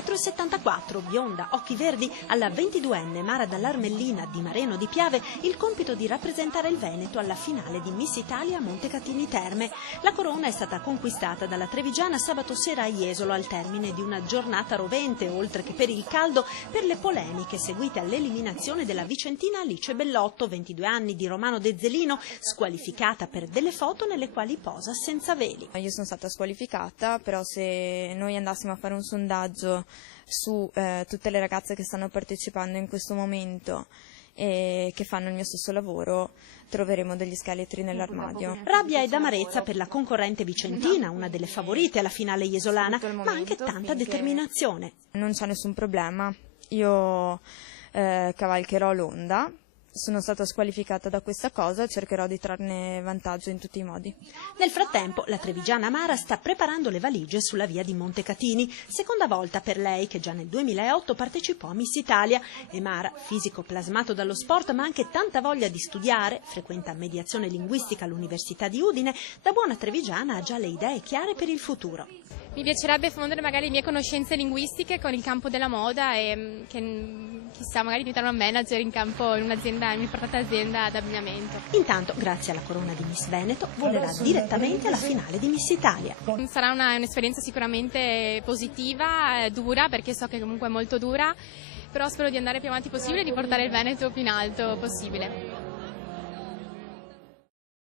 1,74 m, bionda, occhi verdi, alla 22enne Mara Dall'Armellina di Mareno di Piave il compito di rappresentare il Veneto alla finale di Miss Italia a Montecatini Terme. La corona è stata conquistata dalla trevigiana sabato sera a Jesolo al termine di una giornata rovente, oltre che per il caldo, per le polemiche seguite all'eliminazione della vicentina Alice Bellotto, 22 anni, di Romano De Zelino, squalificata per delle foto nelle quali posa senza veli. Io sono stata squalificata, però se noi andassimo a fare un sondaggio su tutte le ragazze che stanno partecipando in questo momento e che fanno il mio stesso lavoro, troveremo degli scheletri nell'armadio. Rabbia ed amarezza per la concorrente vicentina, una delle favorite alla finale jesolana, ma anche tanta determinazione. Non c'è nessun problema, io cavalcherò l'onda. Sono stata squalificata da questa cosa e cercherò di trarne vantaggio in tutti i modi. Nel frattempo, la trevigiana Mara sta preparando le valigie sulla via di Montecatini, seconda volta per lei che già nel 2008 partecipò a Miss Italia. E Mara, fisico plasmato dallo sport ma anche tanta voglia di studiare, frequenta mediazione linguistica all'Università di Udine, da buona trevigiana ha già le idee chiare per il futuro. Mi piacerebbe fondere magari le mie conoscenze linguistiche con il campo della moda e chissà, magari diventare una manager in un'azienda, in un'importante azienda d'abbigliamento. Intanto, grazie alla corona di Miss Veneto, volerà direttamente alla finale di Miss Italia. Sarà un'esperienza sicuramente positiva, dura, perché so che comunque è molto dura, però spero di andare più avanti possibile e di portare il Veneto più in alto possibile.